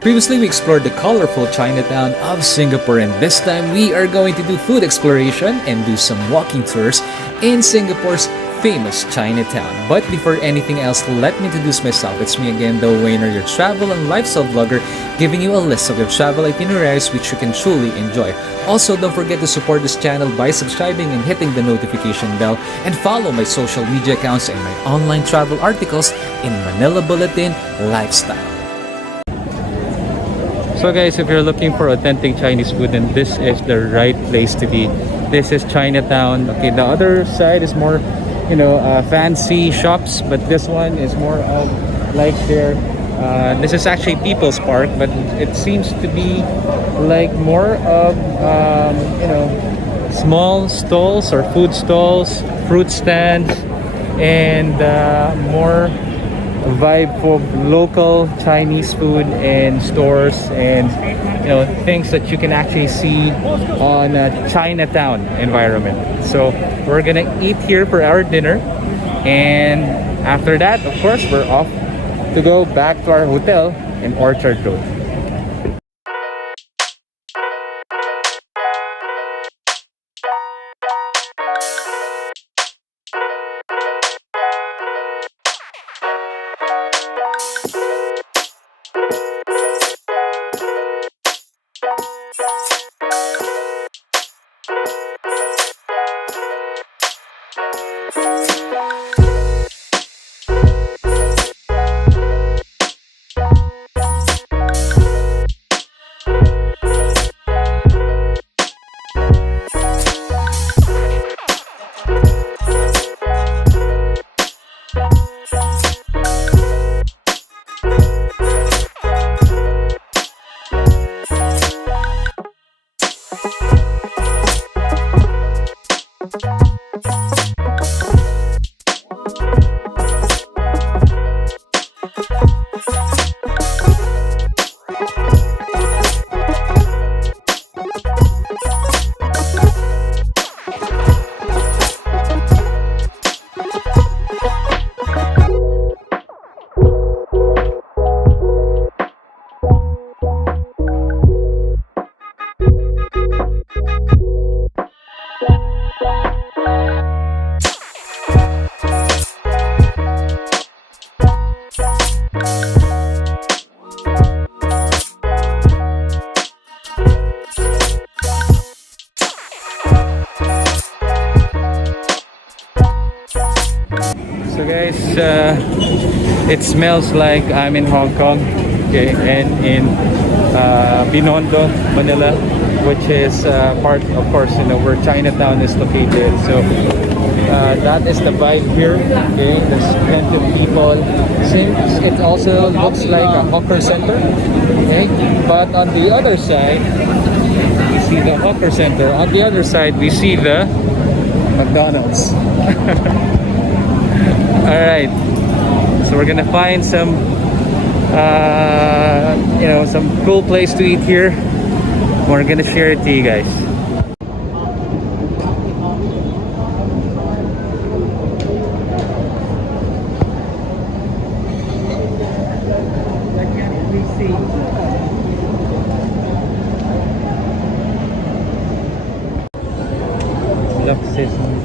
Previously, we explored the colorful Chinatown of Singapore, and this time we are going to do food exploration and do some walking tours in Singapore's famous Chinatown. But before anything else, let me introduce myself. It's me again, the Wayner, your travel and lifestyle vlogger, giving you a list of your travel itineraries which you can truly enjoy. Also, don't forget to support this channel by subscribing and hitting the notification bell, and follow my social media accounts and my online travel articles in Manila Bulletin Lifestyle. So guys, if you're looking for authentic Chinese food, then this is the right place to be. This is Chinatown. Okay, the other side is more, fancy shops, but this one is more of like this is actually People's Park, but it seems to be like more of small stalls or food stalls, fruit stands, and more vibe for local Chinese food and stores, and things that you can actually see on a Chinatown environment. So we're gonna eat here for our dinner, and after that, of course, we're off to go back to our hotel in Orchard Road. So guys, it smells like I'm in Hong Kong, okay, and in Binondo, Manila, which is part, of course, where Chinatown is located. So that is the vibe here, okay. There's plenty of people. It also looks like a hawker center, okay. But on the other side, we see the hawker center. On the other side, we see the McDonald's. Alright, so we're gonna find some some cool place to eat here. We're gonna share it to you guys. Love sesame.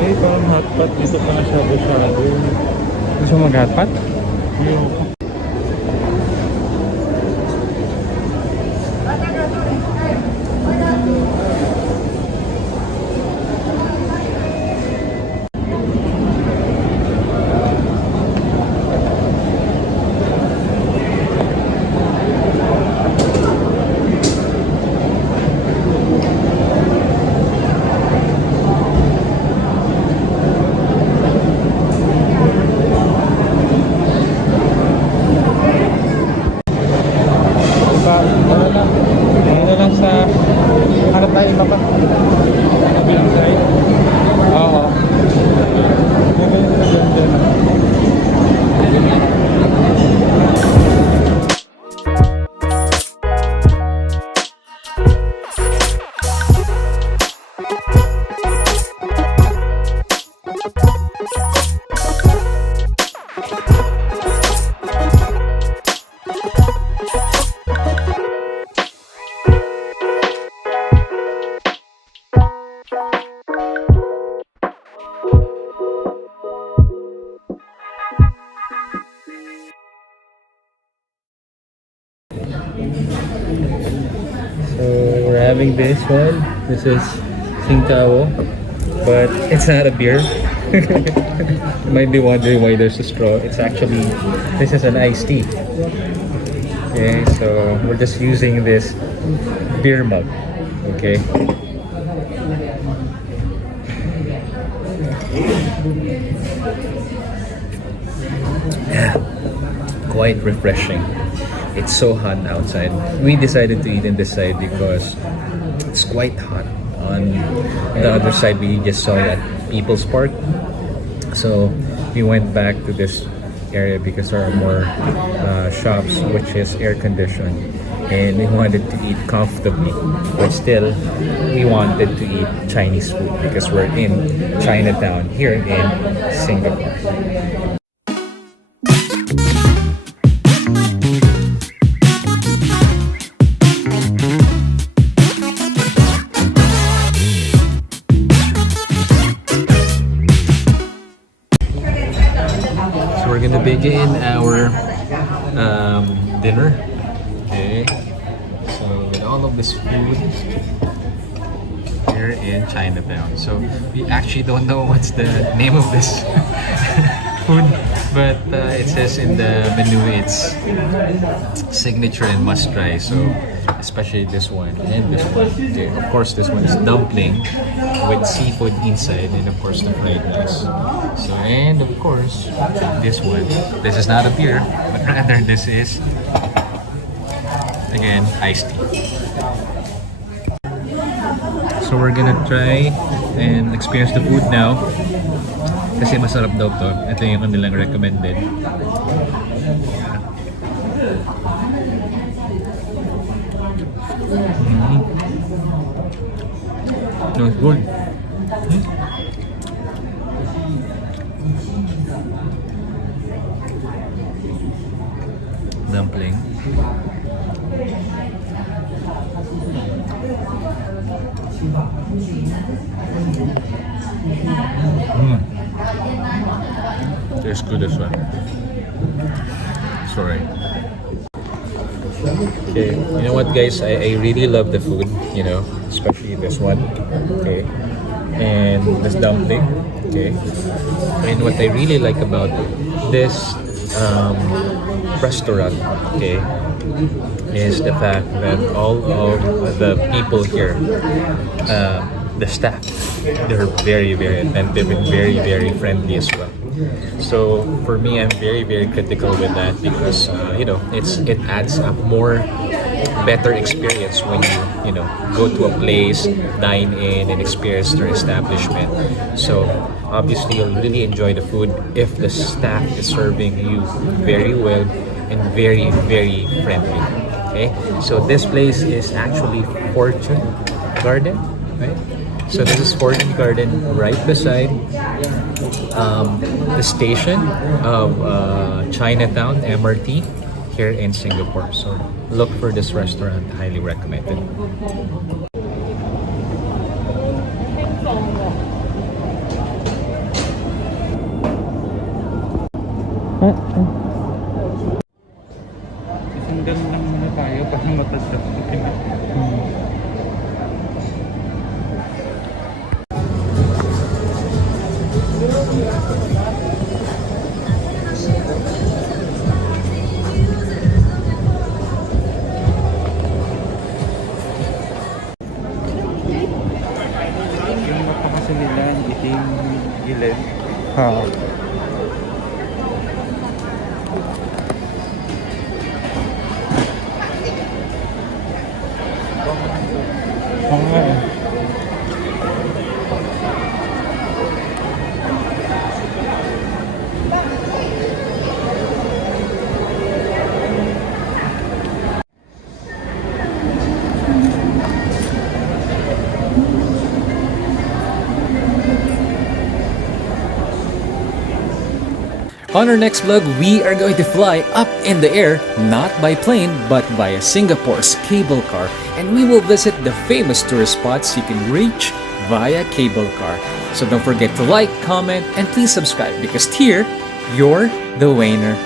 May parang hotpot dito pa na shabu-shabu. Gusto mo mag-hotpot? Yung this one. This is Singkawo, but it's not a beer. You might be wondering why there's a straw. It's actually, this is an iced tea. Okay, so we're just using this beer mug. Okay. Quite refreshing. It's so hot outside. We decided to eat in this side because it's quite hot. On the other side, we just saw that People's Park. So we went back to this area because there are more shops which is air conditioned, and we wanted to eat comfortably, but still we wanted to eat Chinese food because we're in Chinatown here in Singapore. So we're gonna begin our dinner. Okay, so with all of this food here in Chinatown. So we actually don't know what's the name of this food, but it says in the menu it's signature and must try. So especially this one and this one. Okay, of course this one is dumpling with seafood inside, and of course the fried rice. So, and of course this one. This is not a beer, but rather this is, again, iced tea. So we're gonna try and experience the food now. Kasi masarap daw to. Ito yung kanilang recommended. No, it's good. Dumpling. Tastes good as well. Sorry. Okay, you know what guys, I really love the food, you know, especially this one. Okay, and this dumpling. Okay, and what I really like about this restaurant, okay, is the fact that all of the people here, the staff, they're very, very attentive and very, very friendly as well. So for me, I'm very, very critical with that because you know, it adds a more better experience when you know, go to a place, dine in, and experience their establishment. So obviously, you'll really enjoy the food if the staff is serving you very well and very, very friendly. Okay, so this place is actually Fortune Garden, right? So this is Fortune Garden right beside the station of Chinatown MRT here in Singapore. So look for this restaurant, highly recommended. Sisinggan lang muna tayo para matadap. Yung mata kasi nila, itim gilid. On our next vlog, we are going to fly up in the air, not by plane, but via Singapore's cable car. And we will visit the famous tourist spots you can reach via cable car. So don't forget to like, comment, and please subscribe because here, you're the winner.